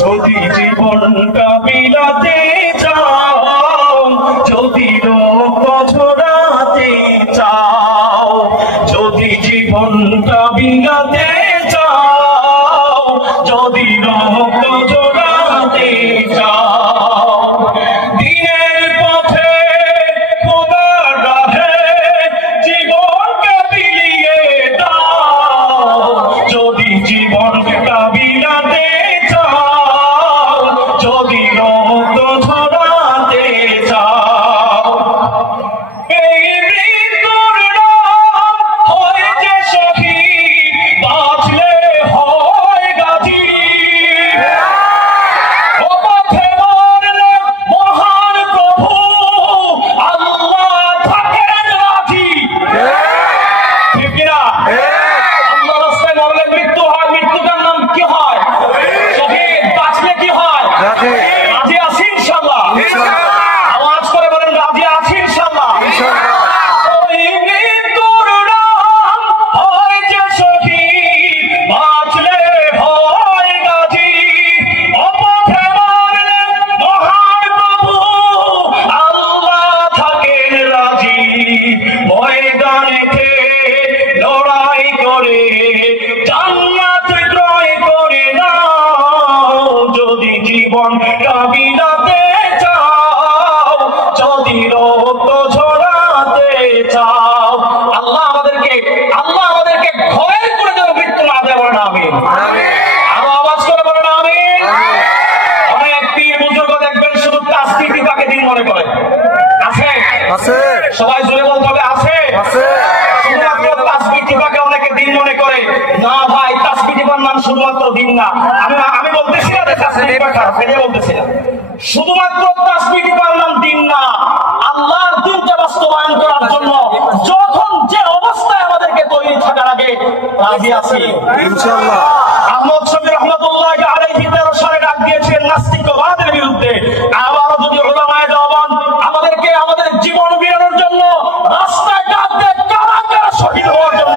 যদি জীবনটা বিলাতে চাও, যদি রক্ত ঝরাতে চাও, যদি জীবনটা বিলাতে চাও, যদি রক্ত ঝরাতে চাও, দিনের পথে খোদার রাহে জীবনকে বিলিয়ে দাও, যদি জীবনটা বিলাতে যদি রক্ত ঝরাতে চাও, এই মৃত্যুর নাম হয় যে শহীদ, বাঁচলে হয় গাজী। ও পথে মরলে মহান প্রভু আল্লাহ থাকেন রাজি। ঠিক কিনা? আল্লাহ রাস্তায় মরলে মৃত্যু হয়, মৃত্যুটার নাম কি হয়? শহীদ। বাঁচলে কি হয়? রাজি আছি ইনশাআল্লাহ। আওয়াজ করে বলেন রাজি আছি ইনশাআল্লাহ। ওই মৃত্যুর নাম হয় যে শহীদ, বাঁচলে হয় গাজী। অপথে মরলে মহান প্রভু আল্লাহ থাকেন রাজি। ময়দানেতে লড়াই করে জান্নাত ক্রয় করে নাও, যদি জীবনটা বিলাতে চাও, যদি রক্ত ঝরাতে চাও। আল্লাহ আমাদেরকে ঘরের করে যেন মৃত্যু না দেয়, বলেন আমিন। আরো আওয়াজ করে বলেন আমিন। অনেক পীর বুজুর্গ দেখবেন শুধু তাসবিহ টিপাকে দিন মনে করে। আছে? সবাই জোরে বলতে হবে আছে। শুধুমাত্র তাসবিহ টিপাকে অনেকে দিন মনে করে। না ভাই, তাসবিহ টিপার নাম শুধুমাত্র দিন না। আমি বলতেছি না যে তাসবিহ টিপা খারাপ, এটা বলতেছি না। শুধুমাত্র তাসবিহ টিপার নাম দিন না, আল্লাহর দিনটা বাস্তবায়ন করার জন্য যখন যে অবস্থায় আমাদেরকে তৈরি থাকার আগে রাজি আছি ইনশাআল্লাহ। আহমদ শফি রহমাতুল্লাহ আলাইহি 13 সালে ডাক দিয়েছিলেন নাস্তিকবাদের বিরুদ্ধে। আবারও যদি উলামায়ে দেওবন্দ আমাদেরকে আমাদের জীবন বিরানোর জন্য রাস্তায় ডাক দেয়, কারা কারা শহীদ হওয়ার জন্য